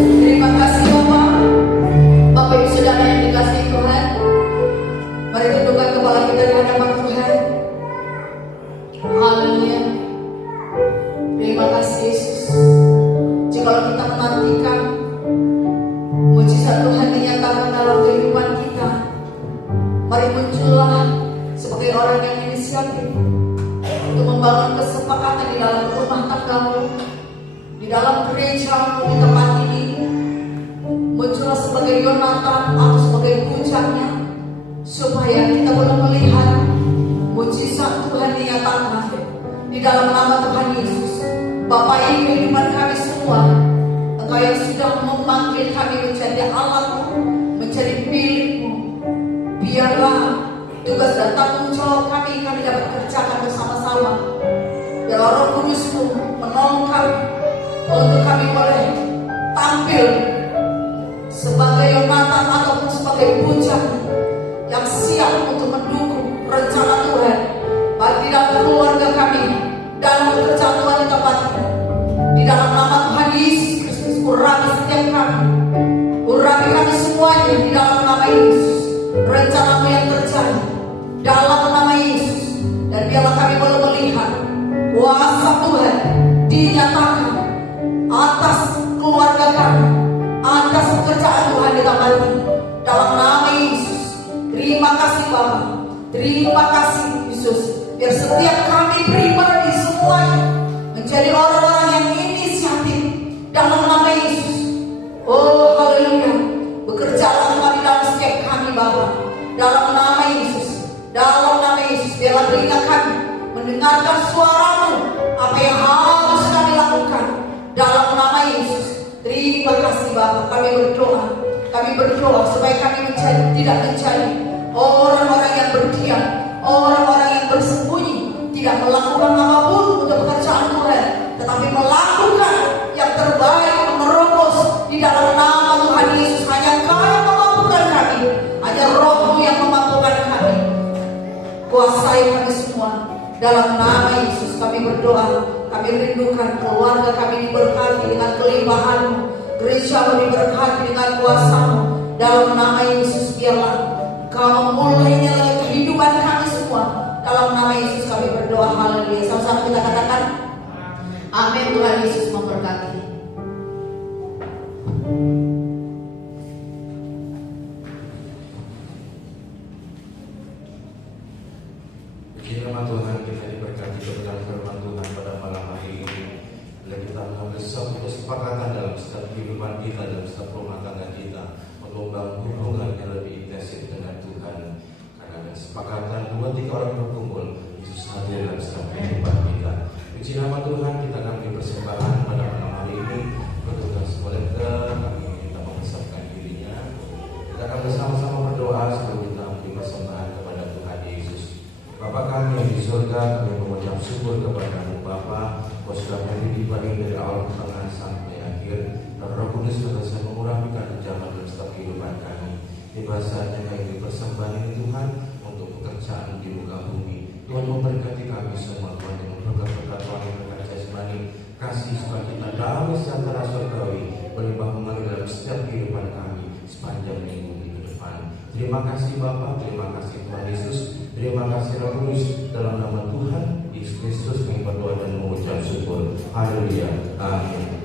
Terima kasih Bapak Ibu Saudara yang dikasihi Tuhan. Mari tundukkan kepala kita di hadapan Tuhan. Haleluya. Terima kasih Yesus. Jikalau kita menantikan mujizat Tuhan dinyatakan dalam kehidupan kita, mari muncullah sebagai orang yang inisiatif untuk membangun kesepakatan di dalam rumah tanggamu, di dalam gereja di tempat ini. Muncullah sebagai Yonatan atau sebagai puncaknya, supaya kita boleh melihat mujizat Tuhan dinyatakan di dalam nama Tuhan Yesus. Bapa ini kehidupan kami semua, Engkau yang sudah memanggil kami menjadi alat-Mu, menjadi milik-Mu. Biarlah tugas dan tanggung jawab kami dapat kerjakan bersama-sama. Biar Roh Kudus-Mu menolong kami untuk kami boleh tampil sebagai Yonatan ataupun sebagai puncak yang siap untuk mendukung rencana Tuhan bagi dalam keluarga kami, dalam pekerjaan Tuhan di tempat ini. Di dalam nama Tuhan Yesus Kristus, urapi setiap kami, urapi kami semuanya di dalam nama Yesus. Rencana-Mu yang terjadi dalam nama Yesus, dan biarlah kami boleh melihat kuasa Tuhan dinyatakan atas keluarga kami, atas pekerjaan Tuhan di tempat ini, dalam nama Yesus. Terima kasih Bapa, terima kasih Yesus. Biar setiap kami pribadi semuanya menjadi orang-orang yang inisiatif Terima kasih Bapak, kami berdoa supaya kami tidak menjadi orang-orang yang berdiam, orang-orang yang bersembunyi, tidak melakukan apapun untuk pekerjaan Tuhan, tetapi melakukan yang terbaik, menerobos di dalam nama Tuhan Yesus. Hanya Kau yang memampukan kami, hanya Roh-Mu yang memampukan kami. Kuasai kami semua dalam nama Yesus. Kami berdoa, kami rindukan keluarga kami diberkati dengan kelimpahan-Mu, gereja-Mu diberkati dengan kuasa-Mu. Dalam nama Yesus, biarlah Kau memulainya lagi kehidupan kami semua. Dalam nama Yesus kami berdoa, haleluya. Sama-sama kita katakan amin. Tuhan Yesus memberkati. Puji nama Tuhan, kita diberkati kebenaran firman Tuhan pada malam hari ini. Bila kita mengambil satu kesepakatan dalam setiap kehidupan kita, dalam setiap rumah tangga kita, membangun hubungan yang lebih intensif dengan Tuhan. Karena ada kesepakatan 2-3 orang berkumpul, Yesus hadir dalam setiap kehidupan kita. Puji nama Tuhan, kita akan beri persembahan pada malam hari ini. Petugas volunteer kami minta mempersiapkan dirinya. Kita akan bersama-sama berdoa sebelum kita memberi persembahan kepada Tuhan Yesus. Bapa kami yang di surga, kami mengucap syukur kepada-Mu Bapa, Kau sudah mendidik kami dari awal pertengahan sampai akhir. Dan Roh Kudus senantiasa mengurapi kejaman dalam setiap kehidupan kami. Tiba saatnya kami bersembahan ini Tuhan untuk pekerjaan di muka bumi. Tuhan memberkati kami semua, Tuhan, dengan berkat-berkat Tuhan yang berkat jasmani, kasih sukacita, damai sejahtera surgawi berlimpah mengalir dalam setiap kehidupan kami sepanjang minggu ini ke depan. Terima kasih Bapa, terima kasih Tuhan Yesus, terima kasih Roh Kudus. Dalam nama Tuhan Yesus Kristus kami berdoa dan mengucap syukur. Haleluya. Amin.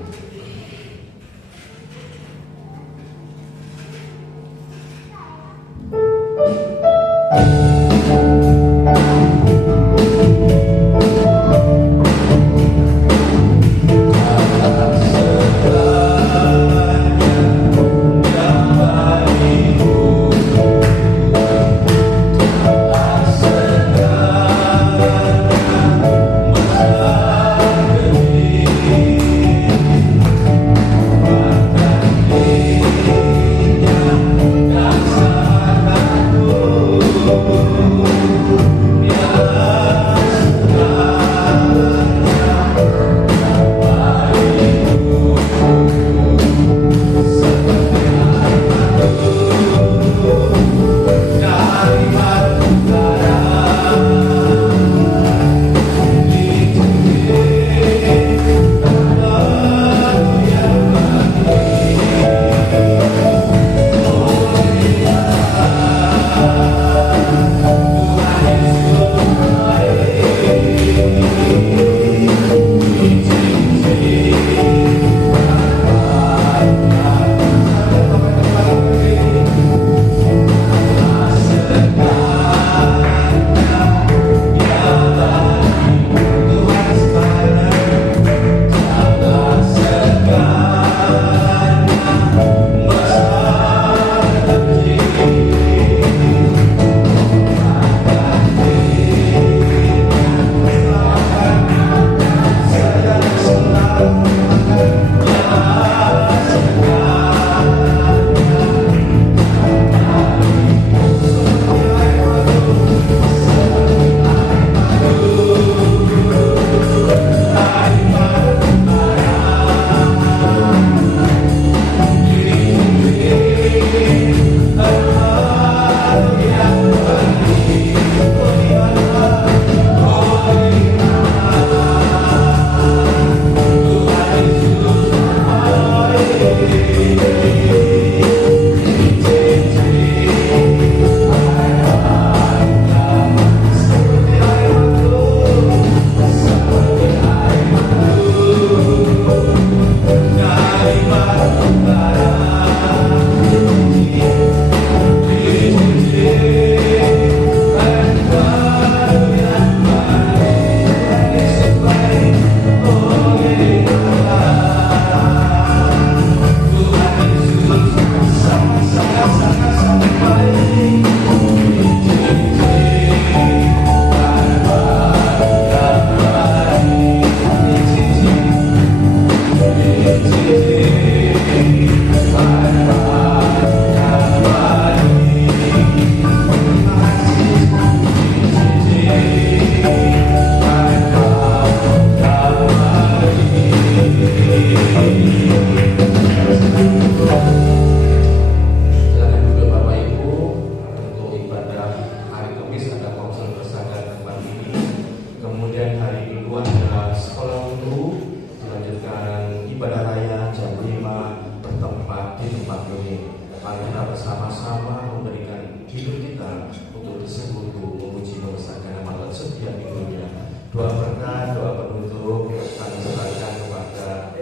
sama-sama memberikan hidup kita untuk bersekutu, memuji, membesarkan nama Allah setiap minggunya. Doa berkat, doa penutup kami serahkan kepada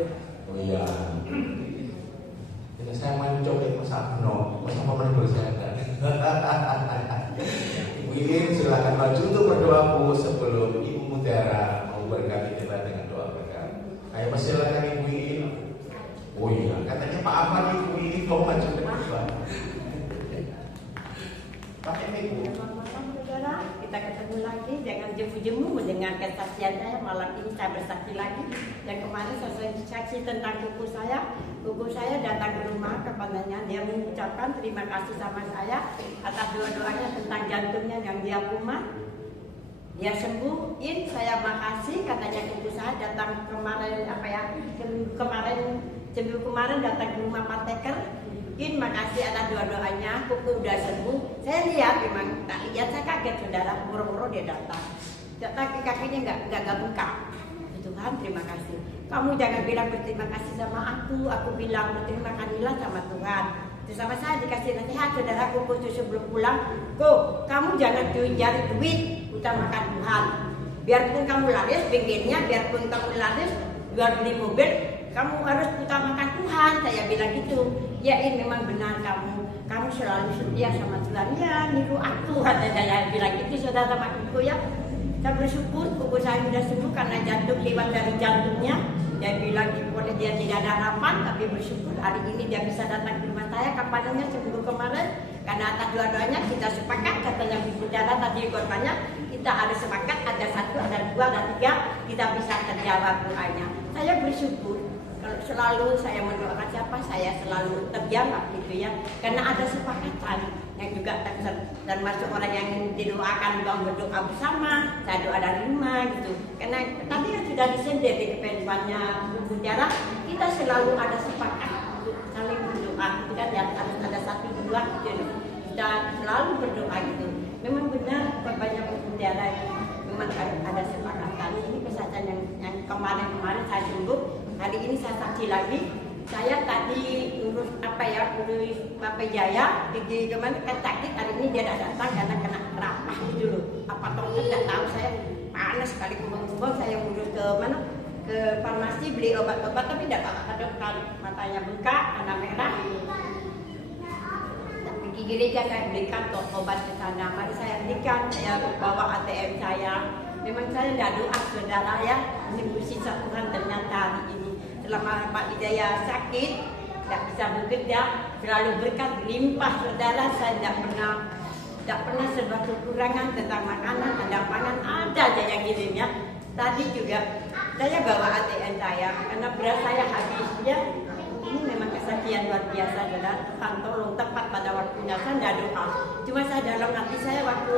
ini saya mancok ya Mas Abno, Mas apa menurut saya kan? Ibu Iin silakan maju untuk berdoa Bu sebelum Ibu Mutiara memberkati kita dengan doa berkat. Ayo Mas silakan Ibu Iin. Oh iya, katanya Pak Ahmad Ibu Iin mau maju ke depan. Pakai Ibu. Saudara, kita ketemu lagi. Jangan jemu-jemu mendengarkan saksian saya. Malam ini saya bersaksi lagi. Yang kemarin saya saksi tentang kuku saya. Kuku saya datang ke rumah kepadanya. Dia mengucapkan terima kasih sama saya atas doa-doanya tentang jantungnya yang dia kumat. Dia sembuhin, saya makasih. Katanya kuku saya datang kemarin seminggu kemarin datang ke rumah Pak Teker. Makasih atas doa-doanya, kuku udah sembuh. Saya lihat memang tak lihat, saya kaget saudara, buru-buru dia datang. Kakinya nggak bengkak. Tuhan terima kasih. Kamu jangan bilang berterima kasih sama aku bilang berterima kasihlah sama Tuhan. Terus sama saya dikasih nasihat saudara kuku itu sebelum pulang, kamu jangan cari duit, utamakan Tuhan. Biarpun kamu laris pinggirnya, biarpun kamu laris jual beli mobil, kamu harus utamakan Tuhan. Saya bilang gitu. Ya ini memang benar kamu selalu setia sama Tuhan. Ya niru aku, kata saya bilang gitu saudara sama ibu ya. Saya bersyukur kuku saya sudah sembuh karena jantung lewat dari jantungnya. Dia bilang dia tidak ada harapan, tapi bersyukur hari ini dia bisa datang ke rumah saya. Kapannya seminggu kemarin karena atas dua-duanya kita sepakat, katanya Ibu Dara tadi korbannya kita harus sepakat, ada satu, ada dua, ada tiga, kita bisa terjawab doanya. Saya bersyukur. Kalau selalu saya mendoakan siapa, saya selalu terjawab gitu ya. Karena ada sepakatan yang juga termasuk orang yang didoakan berdoa bersama, saya doa dari rumah gitu. Karena tadi kan sudah disendir di kepentuannya Bu Tiara, kita selalu ada sepakat untuk saling berdoa gitu kan ya, harus ada satu dua gitu. Kita selalu berdoa gitu. Memang benar banyak Bu Tiara memang ada sepakatan. Ini kesaksian yang kemarin saya sembuh. Hari ini saya saksi lagi. Saya tadi urus urus Bapak Jaya pergi kemana kan sakit. Hari ini dia tidak datang karena kena kerapah gitu loh. Apa dokter tidak tahu, saya panas sekali kumpul-kumpul. Saya urus ke mana, ke farmasi beli obat-obat tapi tidak apa-apa dokter, matanya bengkak, karena merah. Pergi gereja saya belikan obat ke sana. Mari saya belikan, saya bawa ATM saya. Memang saya tidak doa saudara ya, ini mujizat Tuhan ternyata hari ini. Selama Pak Hidayah sakit, tidak bisa bekerja, selalu berkat limpah saudara. Saya tidak pernah serba kekurangan tentang makanan, ada pangan, ada aja yang kirimnya. Tadi juga saya bawa ATM saya, karena beras saya habis ya. Ini memang kesaksian luar biasa saudara. Tuhan tolong tepat pada waktunya. Saya tidak doa, cuma saya dalam hati saya waktu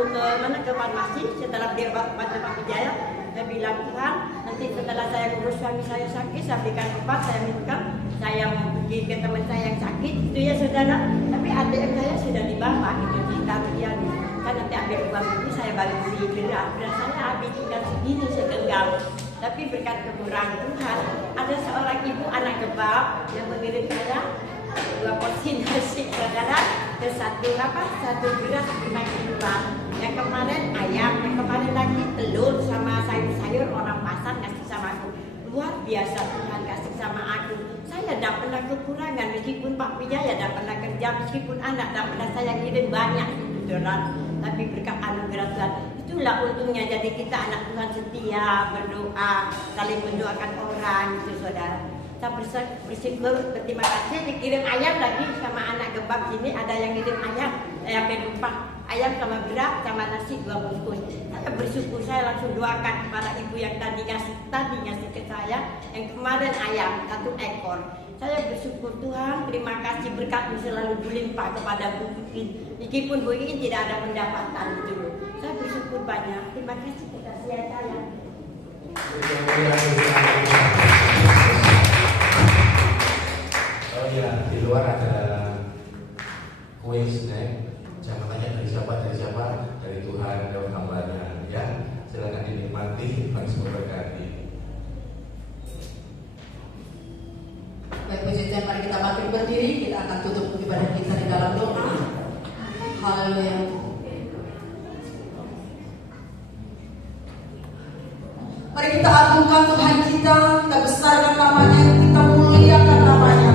ke farmasi setelah beli obat Pak Hidayah, saya bilang Tuhan, nanti setelah saya urus suami saya sakit, saya berikan obat, saya minta, saya mau pergi ke teman saya yang sakit, itu ya saudara. Tapi ATM saya sudah dibawa, itu ditaruh dia nih. Kan nanti ambil uang itu saya baru beli beras saya habis tinggal segini setengah. Tapi berkat kemurahan Tuhan, ada seorang ibu anak kebab yang mengirim saya 2 porsi nasi saudara, dan satu beras 5 kiloan. Yang kemarin ayam, yang kemarin lagi telur sama sayur-sayur orang pasar kasih sama aku. Luar biasa Tuhan kasih sama aku. Saya tidak pernah kekurangan, meskipun Pak Wijaya tidak pernah kerja, meskipun anak tidak pernah saya kirim banyak itu saudara. Tapi berkat anugerah Tuhan, itulah untungnya. Jadi kita anak Tuhan setia, berdoa, saling mendoakan orang itu saudara. Saya bersyukur, berterima kasih. Dikirim ayam lagi sama anak kebab sini, ada yang kirim ayam, saya berlupa ayam sama beras sama nasi 2 bungkus. Saya bersyukur, saya langsung doakan kepada ibu yang tadi ngasih ke saya, yang kemarin ayam 1 ekor. Saya bersyukur Tuhan, terima kasih berkat-Mu selalu berlimpah kepada Bu Iin. Meskipun Bu Iin tidak ada pendapatan gitu. Saya bersyukur banyak. Terima kasih kekasihan saya. Oh iya, di luar ada kue snack. Jangan tanya dari siapa, dari Tuhan, dari hambanya ya. Silakan dinikmati, Tuhan memberkati. Baik, mari kita makin berdiri, kita akan tutup ibadah kita di dalam doa. Haleluya. Mari kita agungkan Tuhan kita besarkan namanya, kita muliakan namanya.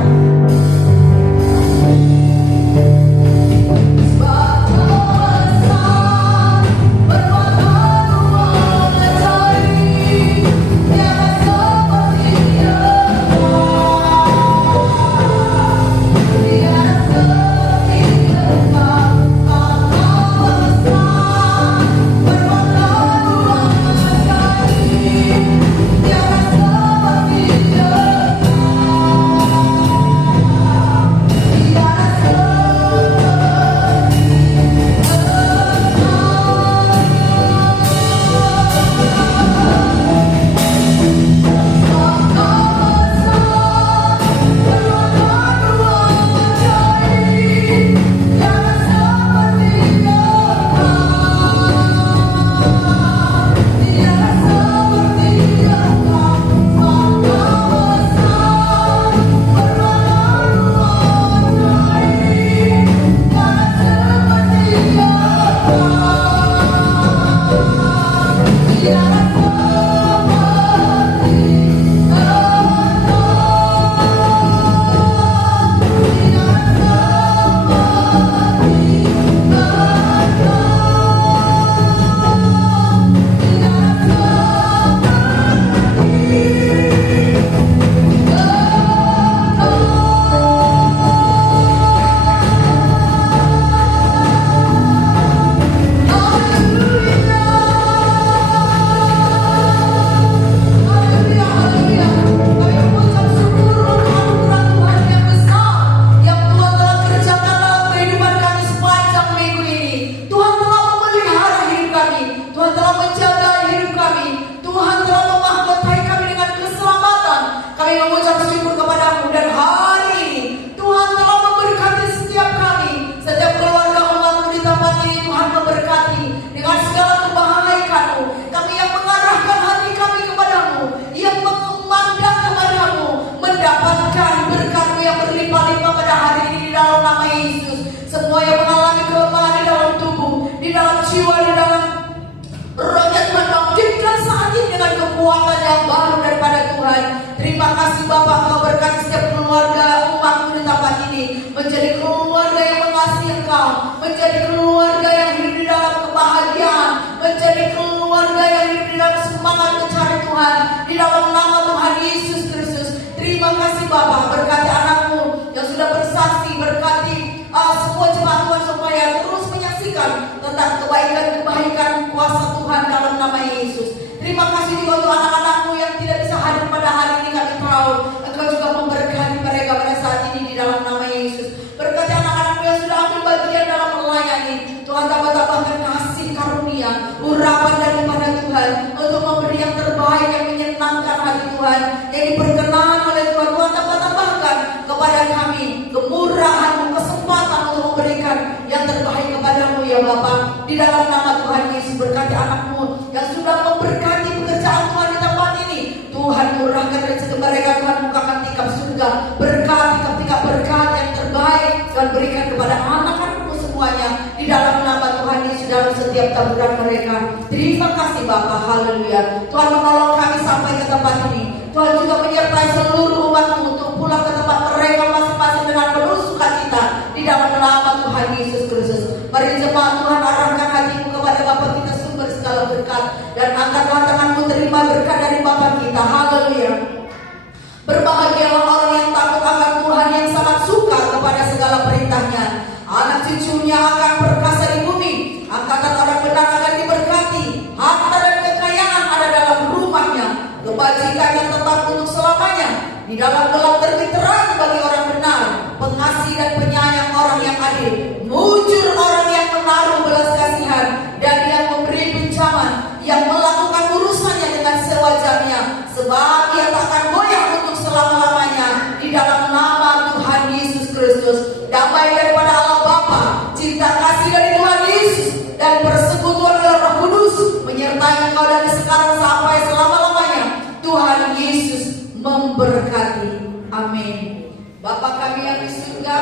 Berbahagialah orang yang takut akan Tuhan, yang sangat suka kepada segala perintahnya. Anak cucunya akan perkasa di bumi, angkatan orang benar akan diberkati. Harta dan kekayaan ada dalam rumahnya, kebajikan yang tetap untuk selamanya. Di dalam gelap terbit terang bagi orang benar, pengasih dan penyayang orang yang adil. Mujur orang yang menaruh belas kasihan dan yang memberi pinjaman, yang melakukan urusannya dengan sewajarnya, sebab ia takkan goyah untuk selama-lamanya. Di dalam nama Tuhan Yesus Kristus, damai daripada Allah Bapa, cinta kasih dari Tuhan Yesus, dan persekutuan dari Roh Kudus menyertai engkau dari sekarang sampai selama-lamanya. Tuhan Yesus memberkati. Amin. Bapa kami yang di surga,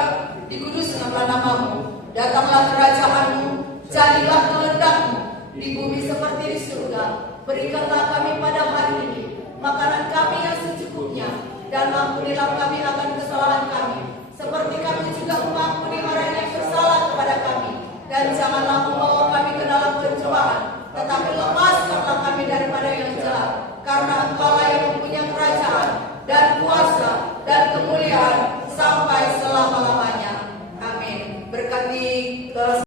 dikuduskanlah namamu. Datanglah kerajaan-Mu, jadilah kehendak-Mu di bumi seperti di surga. Berikanlah